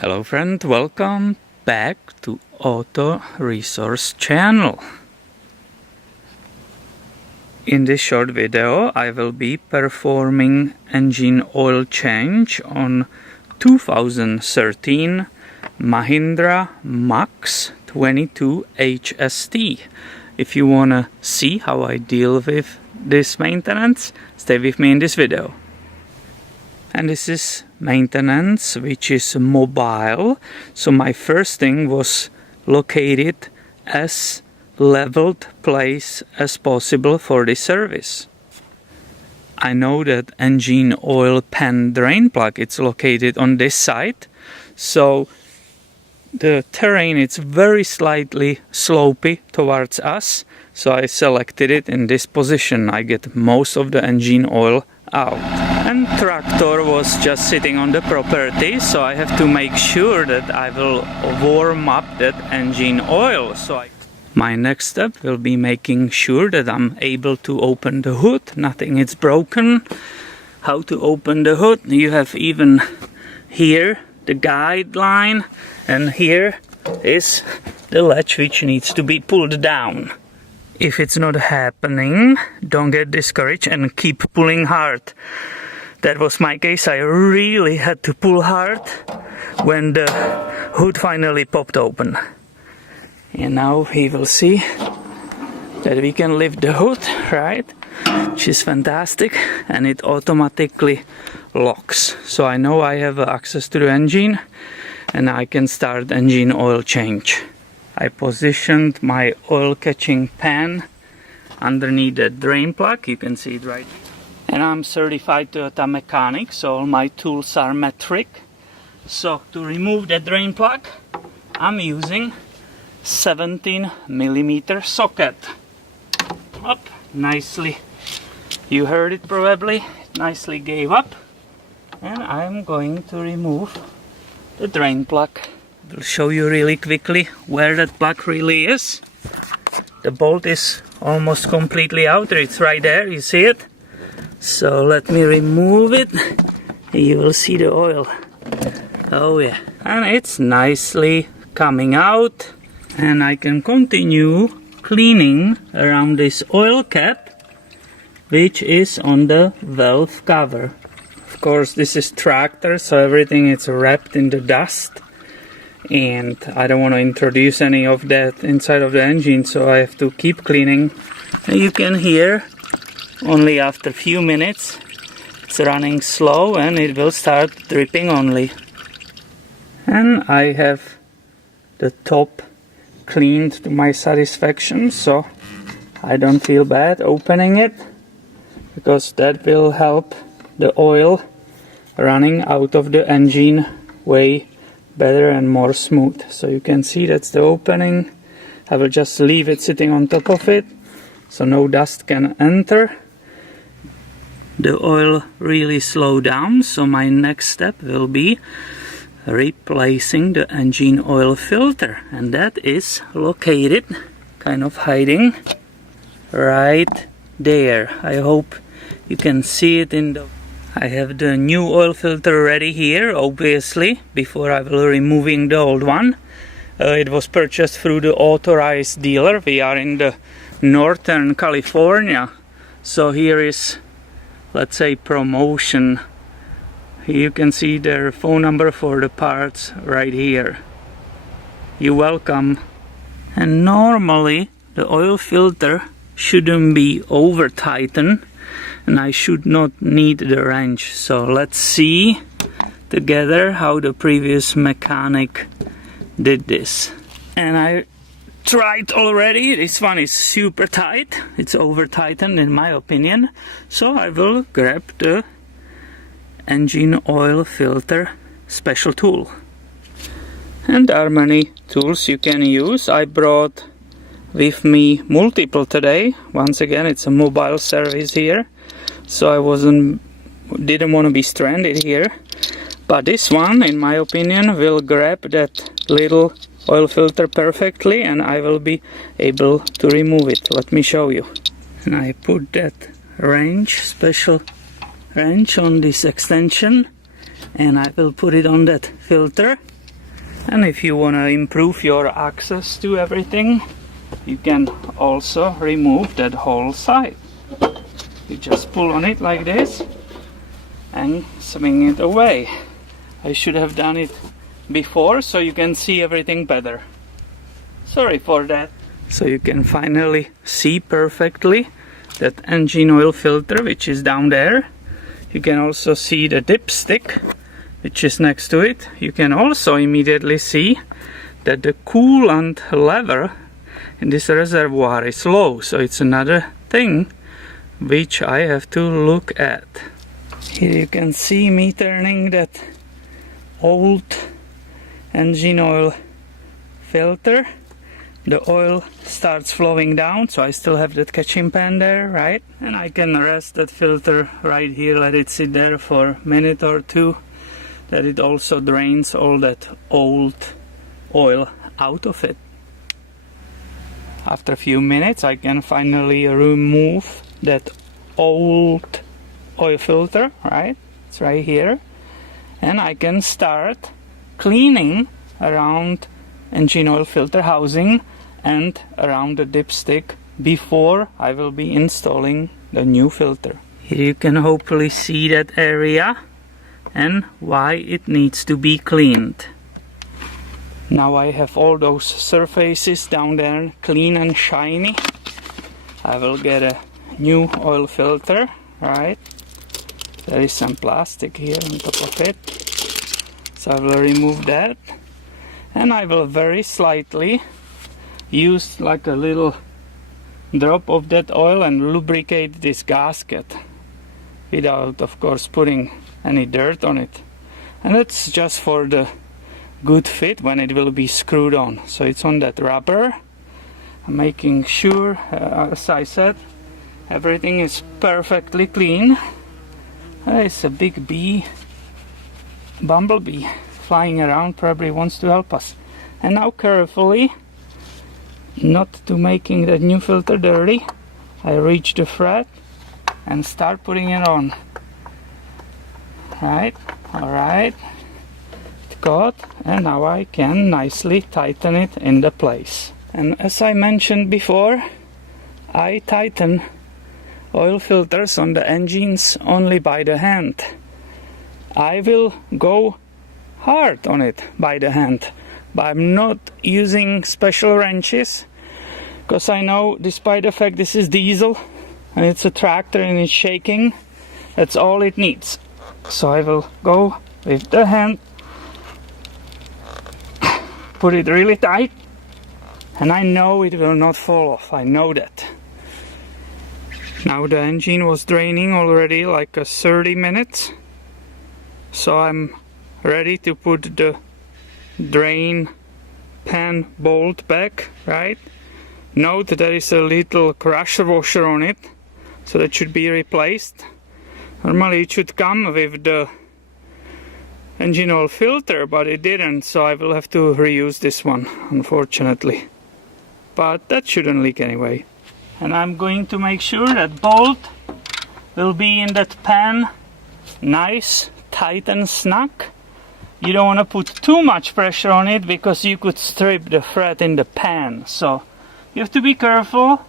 Hello friend, welcome back to Auto Resource channel. In this short video I will be performing engine oil change on 2013 Mahindra Max 22 HST. If you wanna see how I deal with this maintenance, stay with me in this video. And this is maintenance which is mobile, so my first thing was located as leveled place as possible for this service. I know that engine oil pan drain plug, it's located on this side, so the terrain is very slightly slopey towards us, so I selected it in this position. I get most of the engine oil out. And tractor was just sitting on the property, so I have to make sure that I will warm up that engine oil. My next step will be making sure that I'm able to open the hood, nothing is broken. How to open the hood? You have even here the guideline, and here is the latch which needs to be pulled down. If it's not happening, don't get discouraged and keep pulling hard. That was my case. I really had to pull hard when the hood finally popped open. And now we will see that we can lift the hood, right? Which is fantastic, and it automatically locks. So I know I have access to the engine and I can start engine oil change. I positioned my oil catching pan underneath the drain plug, you can see it right here. And I'm certified Toyota mechanic, so all my tools are metric. So to remove the drain plug, I'm using 17mm socket. Up, nicely, you heard it probably, it nicely gave up. And I'm going to remove the drain plug. I'll show you really quickly where that plug really is. The bolt is almost completely out, it's right there, you see it? So let me remove it, you will see the oil. Oh yeah, and it's nicely coming out, and I can continue cleaning around this oil cap which is on the valve cover. Of course this is tractor, so everything is wrapped in the dust, and I don't want to introduce any of that inside of the engine, so I have to keep cleaning. And you can hear only after a few minutes it's running slow and it will start dripping only. And I have the top cleaned to my satisfaction, so I don't feel bad opening it, because that will help the oil running out of the engine way better and more smooth. So you can see that's the opening. I will just leave it sitting on top of it so no dust can enter. The oil really slowed down, so my next step will be replacing the engine oil filter, and that is located, kind of hiding right there. I hope you can see it in the... I have the new oil filter ready here, obviously, before I will removing the old one. It was purchased through the authorized dealer. We are in the Northern California, so here is, let's say, promotion. You can see their phone number for the parts right here. You're welcome. And normally the oil filter shouldn't be over tightened, and I should not need the wrench. So let's see together how the previous mechanic did this. And I tried already. This one is super tight. It's over tightened in my opinion. So I will grab the engine oil filter special tool. And there are many tools you can use. I brought with me multiple today. Once again, it's a mobile service here, so I didn't want to be stranded here. But this one, in my opinion, will grab that little oil filter perfectly, and I will be able to remove it. Let me show you. And I put that special wrench on this extension, and I will put it on that filter. And if you want to improve your access to everything, you can also remove that whole side. You just pull on it like this and swing it away. I should have done it before so you can see everything better. Sorry for that. So you can finally see perfectly that engine oil filter which is down there. You can also see the dipstick which is next to it. You can also immediately see that the coolant level in this reservoir is low. So it's another thing which I have to look at. Here you can see me turning that old engine oil filter. The oil starts flowing down, so I still have that catching pan there, right? And I can rest that filter right here, let it sit there for a minute or two, that it also drains all that old oil out of it. After a few minutes I can finally remove that old oil filter, right? It's right here. And I can start cleaning around engine oil filter housing and around the dipstick before I will be installing the new filter. Here you can hopefully see that area and why it needs to be cleaned. Now I have all those surfaces down there clean and shiny. I will get a new oil filter, right? There is some plastic here on top of it, so I will remove that, and I will very slightly use like a little drop of that oil and lubricate this gasket without of course putting any dirt on it. And it's just for the good fit when it will be screwed on. So it's on that rubber. I'm making sure, as I said, everything is perfectly clean. There's a big bumblebee flying around, probably wants to help us. And now carefully, not to making that new filter dirty, I reach the thread and start putting it on. Right, alright, it got, and now I can nicely tighten it into place. And as I mentioned before, I tighten oil filters on the engines only by the hand. I will go hard on it by the hand, but I'm not using special wrenches, because I know, despite the fact this is diesel and it's a tractor and it's shaking, that's all it needs. So I will go with the hand, put it really tight, and I know it will not fall off, I know that. Now the engine was draining already like 30 minutes, so I'm ready to put the drain pan bolt back, right? Note that there is a little crusher washer on it, so that should be replaced. Normally it should come with the engine oil filter, but it didn't, so I will have to reuse this one, unfortunately. But that shouldn't leak anyway. And I'm going to make sure that bolt will be in that pan nice, tight and snug. You don't want to put too much pressure on it because you could strip the thread in the pan. So you have to be careful.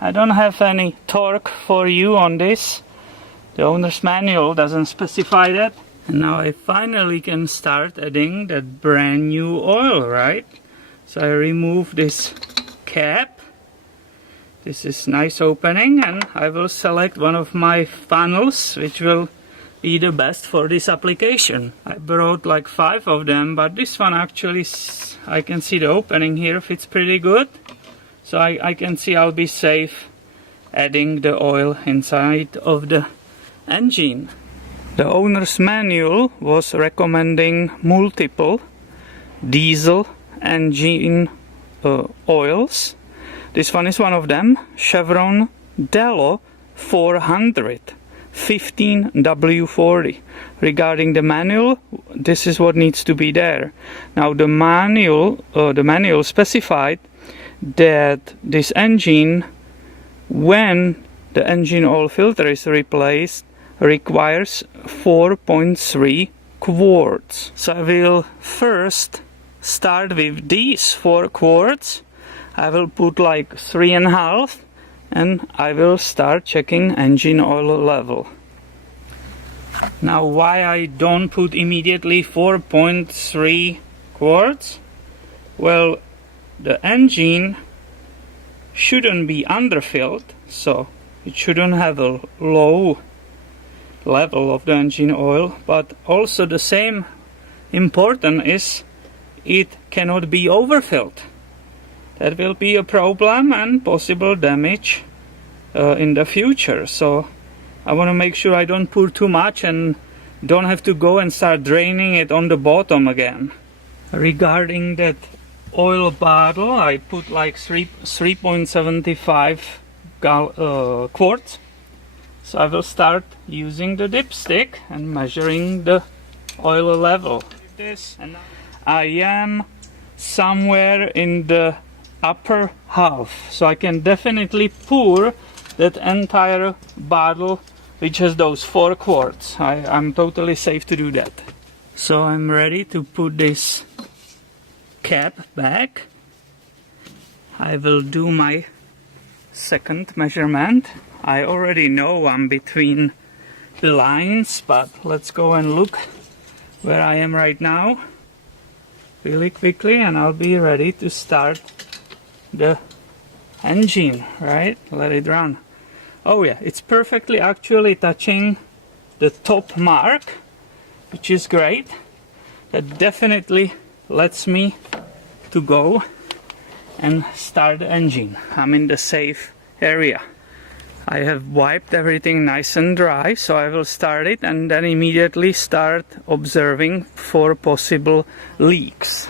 I don't have any torque for you on this. The owner's manual doesn't specify that. And now I finally can start adding that brand new oil, right? So I remove this cap. This is nice opening, and I will select one of my funnels which will be the best for this application. I brought like 5 of them, but this one actually, I can see the opening here fits pretty good. So I can see I'll be safe adding the oil inside of the engine. The owner's manual was recommending multiple diesel engine oils. This one is one of them, Chevron Delo 400 15W40. Regarding the manual, this is what needs to be there. Now the manual specified that this engine, when the engine oil filter is replaced, requires 4.3 quarts. So I will first start with these 4 quarts. I will put like 3.5 and I will start checking engine oil level. Now why I don't put immediately 4.3 quarts? Well, the engine shouldn't be underfilled, so it shouldn't have a low level of the engine oil, but also the same important is it cannot be overfilled. That will be a problem and possible damage in the future. So I want to make sure I don't pour too much and don't have to go and start draining it on the bottom again. Regarding that oil bottle, I put like 3.75 quarts. So I will start using the dipstick and measuring the oil level. I am somewhere in the upper half, so I can definitely pour that entire bottle with just those 4 quarts. I'm totally safe to do that. So I'm ready to put this cap back. I will do my second measurement. I already know I'm between the lines, but let's go and look where I am right now really quickly, and I'll be ready to start the engine, right? Let it run. Oh yeah, it's perfectly actually touching the top mark, which is great. That definitely lets me to go and start the engine. I'm in the safe area. I have wiped everything nice and dry, so I will start it and then immediately start observing for possible leaks.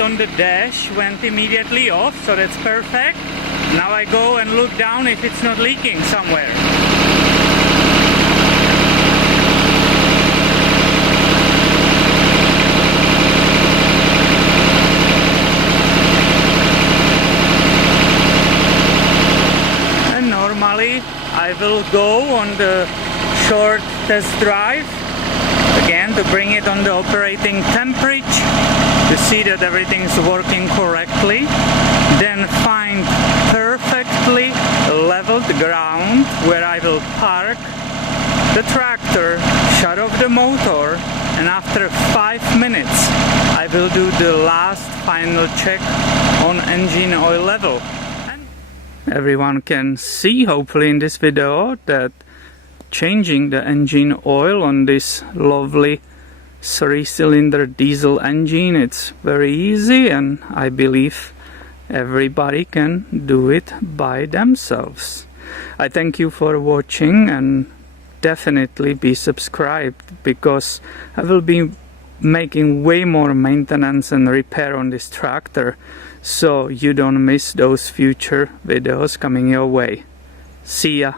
On the dash went immediately off, so that's perfect. Now I go and look down if it's not leaking somewhere. And normally I will go on the short test drive again to bring it on the operating temperature to see that everything's working correctly, then find perfectly leveled ground where I will park the tractor, shut off the motor, and after 5 minutes I will do the last final check on engine oil level. Everyone can see hopefully in this video that changing the engine oil on this lovely 3-cylinder diesel engine, it's very easy, and I believe everybody can do it by themselves. I thank you for watching, and definitely be subscribed, because I will be making way more maintenance and repair on this tractor, so you don't miss those future videos coming your way. See ya!